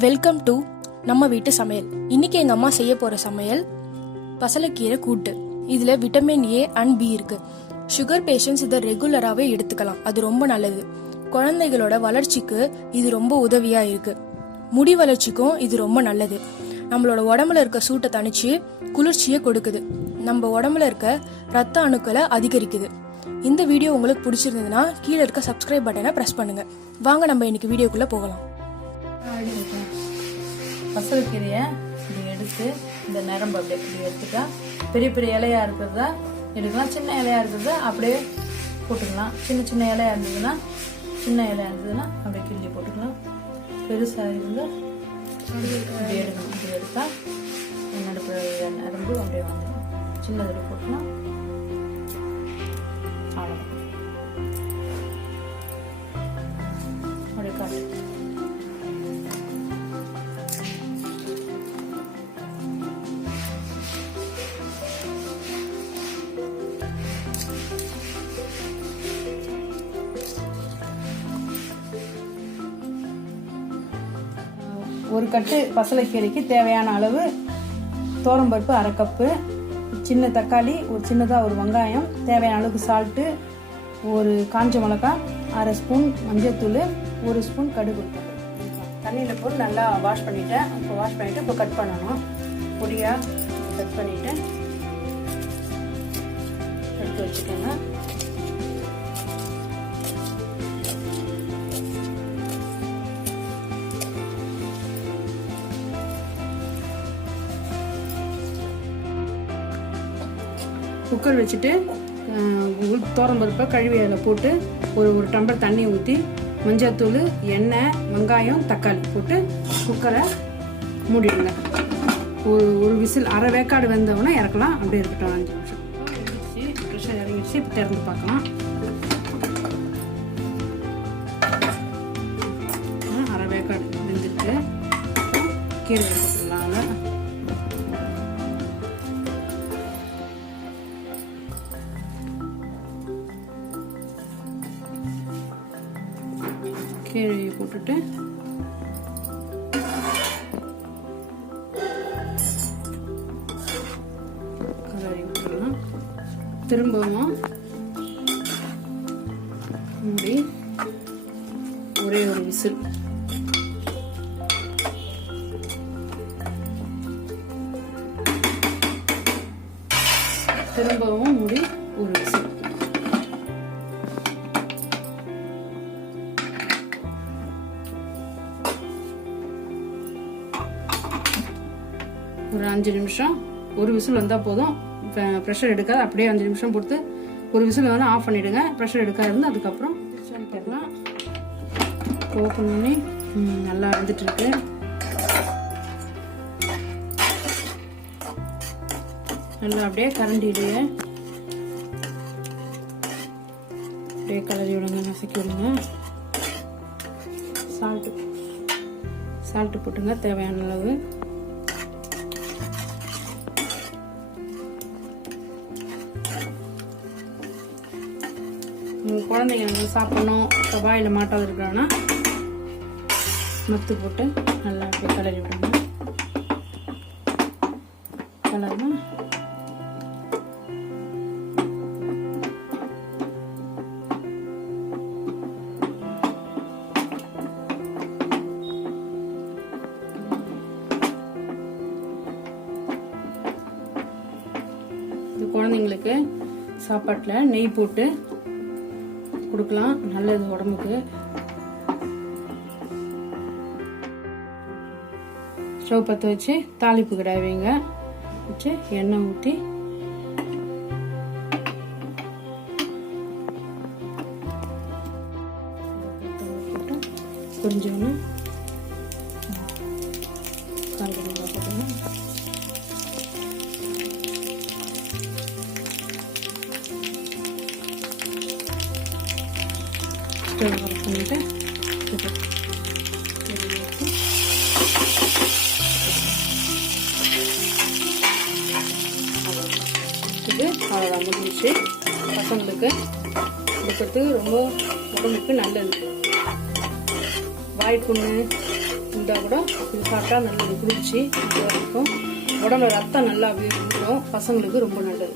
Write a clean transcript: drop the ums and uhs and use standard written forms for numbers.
Welcome to நம்ம வீட்டு சமையல். இன்னைக்கு எங்க அம்மா செய்ய போற சமையல் பசலை கீரை கூட்டு. இதுல விட்டமின் ஏ அண்ட் பி இருக்கு. சுகர் பேஷண்ட்ஸ் இதை ரெகுலராகவே எடுத்துக்கலாம், அது ரொம்ப நல்லது. குழந்தைகளோட வளர்ச்சிக்கு இது ரொம்ப உதவியா இருக்கு. முடி வளர்ச்சிக்கும் இது ரொம்ப நல்லது. நம்மளோட உடம்புல இருக்க சூட்டை தணிச்சு குளிர்ச்சியை கொடுக்குது. நம்ம உடம்புல இருக்க ரத்த அணுக்களை அதிகரிக்குது. இந்த வீடியோ உங்களுக்கு பிடிச்சிருந்ததுன்னா கீழே இருக்க சப்ஸ்கிரைப் பட்டனை பிரஸ் பண்ணுங்க. வாங்க நம்ம இன்னைக்கு வீடியோக்குள்ள போகலாம். பசலை கீரையை இப்படி எடுத்து இந்த நரம்பு அப்படியே இப்படி எடுத்துட்டா பெரிய பெரிய இலையா இருக்கிறதா எடுக்கலாம், சின்ன இலையா இருக்கிறதா அப்படியே போட்டுக்கலாம். சின்ன சின்ன இலையா இருந்ததுன்னா அப்படியே கிள்ளி போட்டுக்கலாம். பெருசாக இருந்தால் இப்படி எடுக்கணும். இப்படி எடுத்தா நடுப்பு நரம்பு அப்படியே வந்துடும். சின்னதில் போட்டுக்கலாம். அவ்வளோ அப்படியே காட்டு. ஒரு கட்டு பசலைக்கீரைக்கு தேவையான அளவு தோரம்பருப்பு அரை கப்பு, சின்ன தக்காளி ஒரு சின்னதாக ஒரு வெங்காயம், தேவையான அளவுக்கு சால்ட்டு, ஒரு காஞ்ச மிளகாய், அரை ஸ்பூன் மஞ்சள்தூள், ஒரு ஸ்பூன் கடுகு. தண்ணியில் போட்டு நல்லா வாஷ் பண்ணிட்டேன். இப்போ கட் பண்ணணும். பொடியாக கட் பண்ணிவிட்டு எடுத்து வச்சுக்கோங்க. குக்கர் வச்சுட்டு தோரம்பருப்பை கழுவி அதில் போட்டு ஒரு டம்ளர் தண்ணி ஊற்றி மஞ்சள்தூள், எண்ணெய், வெங்காயம், தக்காளி போட்டு குக்கரை மூடிடுங்க. ஒரு விசில் அரை வேக்காடு வெந்தவொன்னே இறக்கலாம். அப்படியே இருக்கட்டும். 5 நிமிஷம் ப்ரெஷர் இறங்கிடுச்சு. இப்போ திறந்து பார்க்கலாம். அரை வேக்காடு வெந்துட்டு கீரை போட்டுடலாம். அதில் கீரையை போட்டுட்டு கலரி விட்டுடலாம். திரும்பவும் மூடி ஒரே ஒரு விசில். திரும்பவும் மூடி ஒரு விசில். ஒரு 5 நிமிஷம் ஒரு விசில் வந்தால் போதும். ப்ரெஷர் எடுக்காது. அப்படியே 5 நிமிஷம் பொறுத்து ஒரு விசில் வந்து ஆஃப் பண்ணிவிடுங்க. ப்ரெஷர் எடுக்காது. அதுக்கப்புறம் போடலாம். ஓப்பன் பண்ணி நல்லா வந்துட்டுருக்கு. நல்லா அப்படியே கரண்டிலேயே அப்படியே கலரி விடுங்க, நசுக்கி விடுங்க. சால்ட்டு போட்டுங்க தேவையான அளவு. குழந்தைங்க நல்லா சாப்பிடணும், வாயில் மாட்டாது இருக்கிறோன்னா மத்து போட்டு நல்லா அப்படியே கலரி விடுங்க. கலர்னா இது குழந்தைங்களுக்கு சாப்பாட்டில் நெய் போட்டு கொடுக்கலாம், நல்லது உடம்புக்கு. ஸ்டவ் பற்ற வச்சு தாளிப்பு கிடாவீங்க. வச்சு எண்ணெய் ஊற்றி கொஞ்சோன்னு காய்கறி போட்டுக்கலாம். பண்ணிட்டு இது அவ்வளோதான் முடிஞ்சிச்சு. பசங்களுக்கு கொடுக்கறதுக்கு ரொம்ப உடம்புக்கு நல்லது. வாய்ப்புண்ணு இருந்தால் கூட கூட இது சாப்பிட்டா நல்லது, குளிர்ச்சி நல்லா இருக்கும், உடம்புல ரத்தம் நல்லா அப்படியே ஊறும், பசங்களுக்கு ரொம்ப நல்லது.